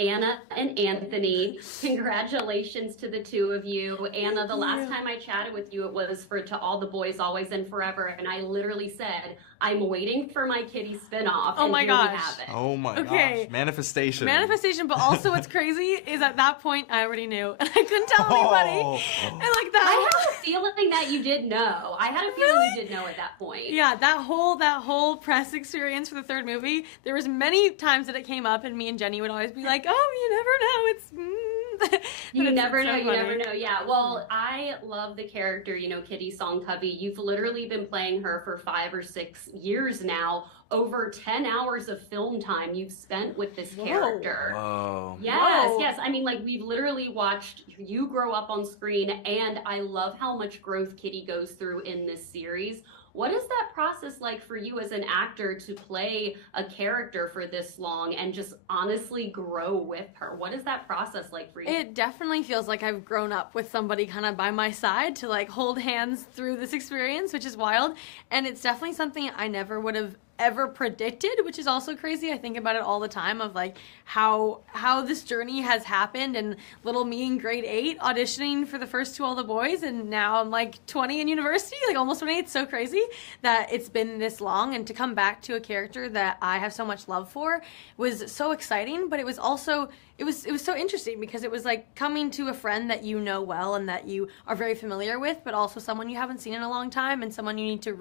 Anna and Anthony. Congratulations to the two of you. Anna, Thank the last you. time I chatted with you, it was for To All the Boys, Always and Forever. And I literally said, I'm waiting for my Kitty spinoff. Oh And my here we gosh. have it. Oh my Okay. gosh. Manifestation. Manifestation, but also what's crazy is at that point I already knew and I couldn't tell anybody. Oh. And like that I had a feeling that you did know. I had a feeling you did know at that point. Yeah, that whole press experience for the third movie, there was many times that it came up and me and Jenny would always be like, "Oh, you never know. It's You never know, so you funny. never know. Yeah. Well, I love the character, Kitty Songcovey. You've literally been playing her for 5 or 6 years now. Over 10 hours of film time you've spent with this character. Whoa. Yes, Whoa. yes. I mean, like, we've literally watched you grow up on screen, and I love how much growth Kitty goes through in this series. What is that process like for you as an actor to play a character for this long and just honestly grow with her? What is that process like for you? It definitely feels like I've grown up with somebody kind of by my side to like hold hands through this experience, which is wild. And it's definitely something I never would have ever predicted, which is also crazy. I think about it all the time of like how this journey has happened, and little me in grade 8 auditioning for the first To All the Boys, and now I'm like 20 in university, like almost 20. It's so crazy that it's been this long, and to come back to a character that I have so much love for was so exciting. But it was also it was so interesting because it was like coming to a friend that you know well and that you are very familiar with, but also someone you haven't seen in a long time, and someone you need to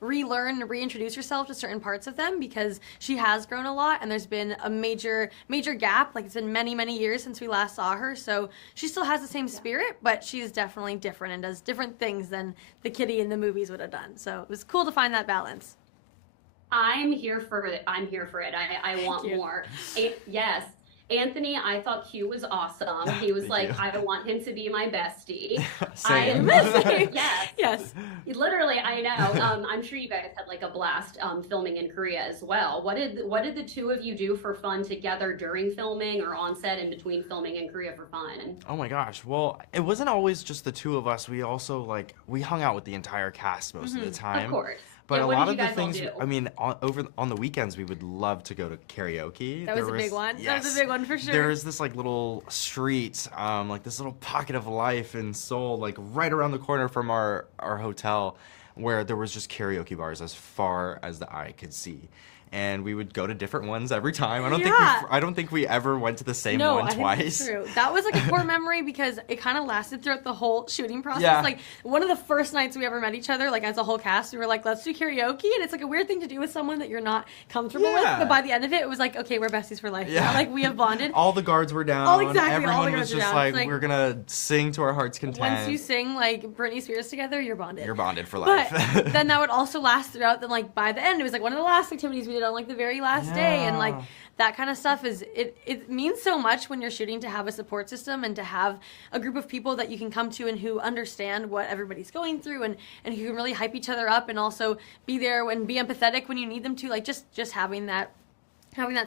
relearn and reintroduce yourself to certain parts of them, because she has grown a lot and there's been a major gap. Like, it's been many years since we last saw her, so she still has the same spirit, but she's definitely different and does different things than the Kitty in the movies would have done. So it was cool to find that balance. I'm here for it. I'm here for it. I want you. more. Yes. Anthony, I thought Q was awesome. He was like, you. I want him to be my bestie. Same. Yes. Yes. Literally, I know. I'm sure you guys had like a blast filming in Korea as well. What did the two of you do for fun together during filming or on set in between filming in Korea for fun? Oh my gosh. Well, it wasn't always just the two of us. We also we hung out with the entire cast most of the time. Of course. But Yeah, a what lot did of you the guys all things, do? I mean, on the weekends, we would love to go to karaoke. That was a big one. That was a big one for sure. There's this like little street, like this little pocket of life in Seoul, like right around the corner from our hotel, where there was just karaoke bars as far as the eye could see. And we would go to different ones every time. I don't think we ever went to the same No, one I twice. think that's true. That was like a core memory because it kind of lasted throughout the whole shooting process. Yeah. Like, one of the first nights we ever met each other, like as a whole cast, we were like, let's do karaoke. And it's like a weird thing to do with someone that you're not comfortable with. Yeah. But by the end of it, it was like, okay, we're besties for life. Yeah. Now. Like, we have bonded. All the guards were down. Oh, exactly, all the Everyone guards was were just down. It's like, like, we're gonna sing to our heart's content. Once you sing like Britney Spears together, you're bonded. You're bonded for life. But then that would also last throughout. Then, like, by the end, it was like one of the last activities we did on like the very last day, and like that kind of stuff it means so much when you're shooting, to have a support system and to have a group of people that you can come to and who understand what everybody's going through, and who can really hype each other up and also be there and be empathetic when you need them to. Like, just having that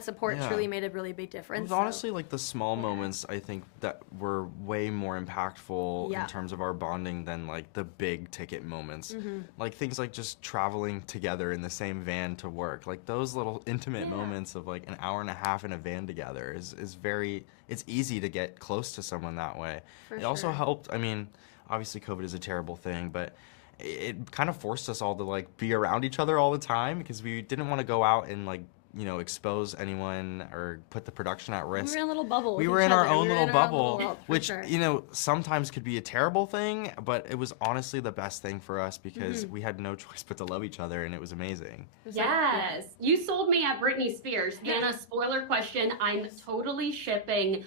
support Yeah. truly made a really big It difference. was honestly like the small moments, I think, that were way more impactful Yeah. in terms of our bonding than like the big ticket moments. Mm-hmm. Like things like just traveling together in the same van to work. Like those little intimate moments of like an hour and a half in a van together is very, it's easy to get close to someone that way. For It also sure. helped, I mean, obviously COVID is a terrible thing, but it kind of forced us all to like be around each other all the time, because we didn't want to go out and like, expose anyone or put the production at risk. We were in a little bubble. We with were each in our other. own We were little in our own bubble, world, for which, sure. sometimes could be a terrible thing, but it was honestly the best thing for us because Mm-hmm. we had no choice but to love each other, and it was amazing. It was like- Yes, you sold me at Britney Spears. Hannah, spoiler question. I'm totally shipping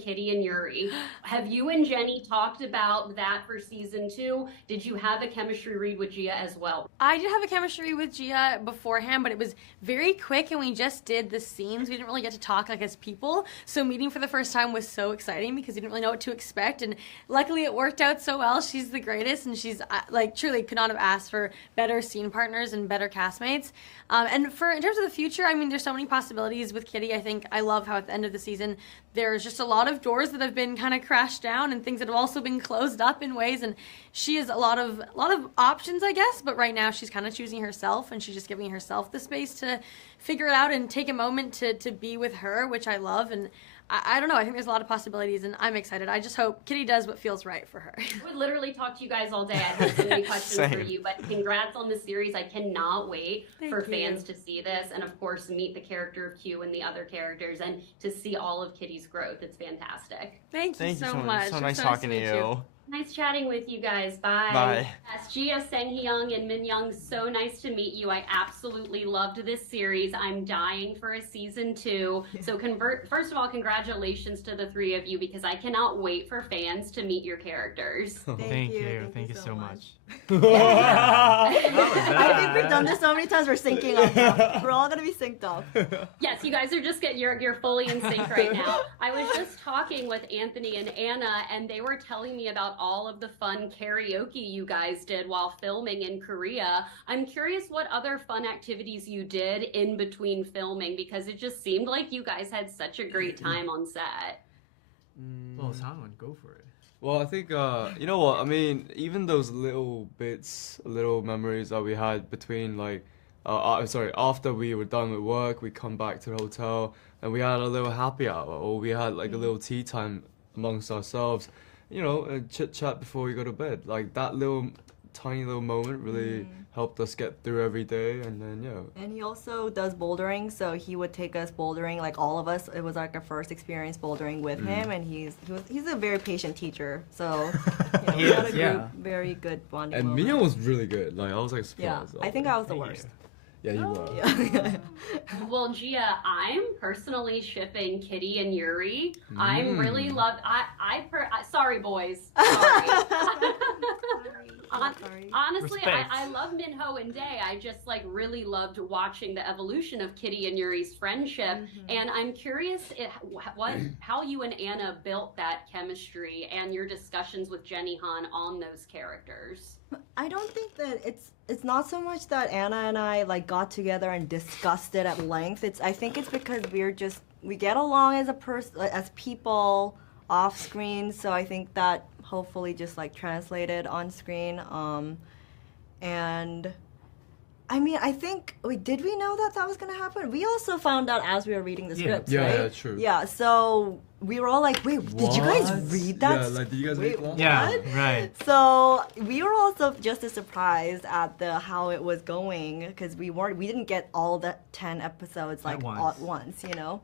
Kitty and Yuri. Have you and Jenny talked about that for season 2? Did you have a chemistry read with Gia as well? I did have a chemistry with Gia beforehand, but it was very quick, and we just did the scenes. We didn't really get to talk like as people. So meeting for the first time was so exciting because we didn't really know what to expect, and luckily it worked out so well. She's the greatest, and she's like truly could not have asked for better scene partners and better castmates. And in terms of the future, I mean, there's so many possibilities with Kitty. I think I love how at the end of the season there's just a lot of doors that have been kind of crashed down and things that have also been closed up in ways, and she has a lot of options, I guess, but right now she's kind of choosing herself, and she's just giving herself the space to figure it out and take a moment to be with her, which I love. And I don't know. I think there's a lot of possibilities, and I'm excited. I just hope Kitty does what feels right for her. I would literally talk to you guys all day. I have so many questions for Same. you, but congrats on the series. I cannot wait for Thank you. fans to see this and, of course, meet the character of Q and the other characters and to see all of Kitty's growth. It's fantastic. Thank you so much. much. So It was nice so talking to meet you. Nice chatting with you guys. Bye. Bye. Yes, Gia, Sang-hyung, and Minyeong, so nice to meet you. I absolutely loved this series. I'm dying for a season 2. So first of all, congratulations to the 3 of you because I cannot wait for fans to meet your characters. Thank you. Thank you so much. I think we've done this so many times. We're syncing up. Now. We're all gonna be synced up. Yes, you guys are just you're fully in sync right now. I was just talking with Anthony and Anna, and they were telling me about all of the fun karaoke you guys did while filming in Korea. I'm curious what other fun activities you did in between filming because it just seemed like you guys had such a great time on set. Well, Sanwon, go for it. Well, I think, you know what, I mean, even those little bits, little memories that we had between, like, after we were done with work, we come back to the hotel, and we had a little happy hour, or we had, like, a little tea time amongst ourselves, you know, and chit-chat before we go to bed. Like, that tiny little moment really helped us get through every day, and then, yeah. And he also does bouldering, so he would take us bouldering, like all of us. It was like our first experience bouldering with him, and he's a very patient teacher. So we had a group, very good bonding. And moment. Minyeong was really good. Like, I was, like, Yeah, surprised. I think I was the worst. Yeah, you were. Yeah. Well, Gia, I'm personally shipping Kitty and Yuri. I'm really sorry, boys. Sorry. Honestly, I love Minho and Dae. I just really loved watching the evolution of Kitty and Yuri's friendship, and I'm curious how you and Anna built that chemistry and your discussions with Jenny Han on those characters. I don't think that it's not so much that Anna and I got together and discussed it at length. I think it's because we get along as people off screen. So I think that hopefully just translated on screen. And I mean, I think did we know that was gonna happen? We also found out as we were reading the scripts, right? Yeah, true. Yeah, so we were all like, wait, did you guys read that? Yeah, did you guys read that? Yeah, What? right. So we were also just as surprised at how it was going because we didn't get all the 10 episodes At once. all at once, you know.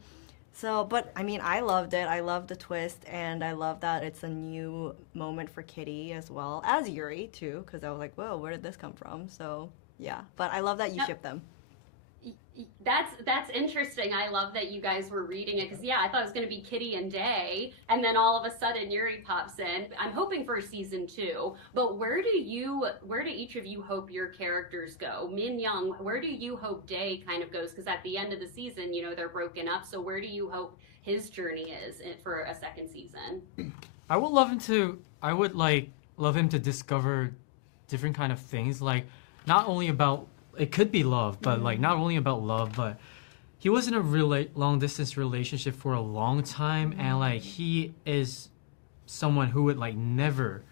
So, but I mean, I loved it. I loved the twist, and I love that it's a new moment for Kitty as well as Yuri too, because I was like, whoa, where did this come from? So yeah, but I love that you ship them. That's interesting. I love that you guys were reading it because I thought it was going to be Kitty and Dae, and then all of a sudden Yuri pops in. I'm hoping for season 2. But where do each of you hope your characters go? Minyoung, where do you hope Dae kind of goes? Because at the end of the season, they're broken up. So where do you hope his journey is for a second season? I would love him to. I would love him to discover different kind of things, not only about. It could be love, but not only about love, but he was in a long distance relationship for a long time, and he is someone who would never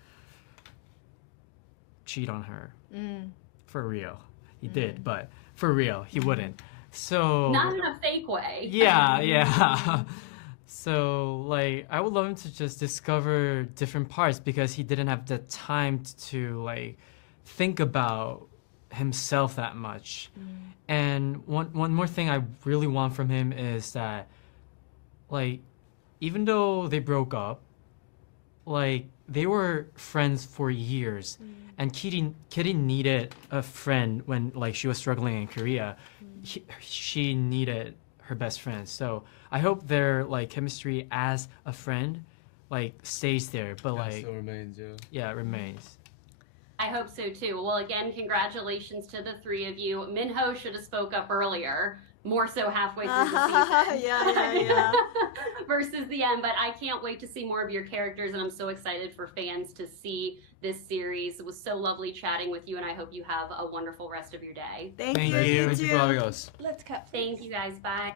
cheat on her. For real. He did, but for real, he wouldn't. So Not in a fake way. yeah. So I would love him to just discover different parts because he didn't have the time to think about himself that much. And one more thing I really want from him is that even though they broke up, they were friends for years, and Kitty needed a friend when she was struggling in Korea. She needed her best friend, so I hope their chemistry as a friend stays there, but Still remains, yeah, it remains. I hope so too. Well, again, congratulations to the 3 of you. Minho should have spoke up earlier, more so halfway through the season. Yeah. Versus the end, but I can't wait to see more of your characters, and I'm so excited for fans to see this series. It was so lovely chatting with you, and I hope you have a wonderful rest of your day. Thank Thank you. you. Thank you for having us. Let's cut. Thank you guys. Bye.